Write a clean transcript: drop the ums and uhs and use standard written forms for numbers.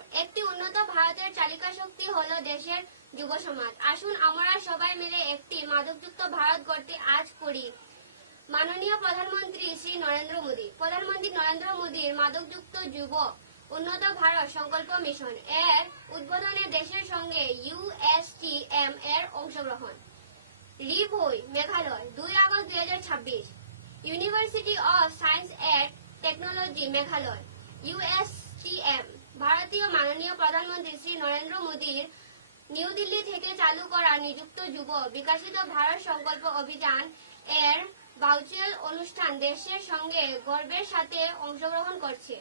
বছর। একটি উন্নত ভারতের চালিকা শক্তি হলো দেশের যুব সমাজ। আসুন আমরা সবাই মিলে একটি মাদকমুক্ত ভারত গড়তে আজ করি। মাননীয় প্রধানমন্ত্রী শ্রী নরেন্দ্র মোদী। প্রধানমন্ত্রী নরেন্দ্র মোদীর মাদকমুক্ত যুব উন্নত ভারত সংকল্প মিশন এর উদ্বোধনে দেশের সঙ্গে USTM এর অংশগ্রহণ। রিভই, Meghalaya, 2 August 2026। University of science and technology, Meghalaya, USTM। ভারতীয় মাননীয় প্রধানমন্ত্রী শ্রী নরেন্দ্র মোদীর নিউ দিল্লি থেকে চালু করা নিযুক্ত যুব বিকাশিত ভারত সংকল্প অভিযান এর ভার্চুয়াল অনুষ্ঠান দেশের সঙ্গে গর্বের সাথে অংশগ্রহণ করছে।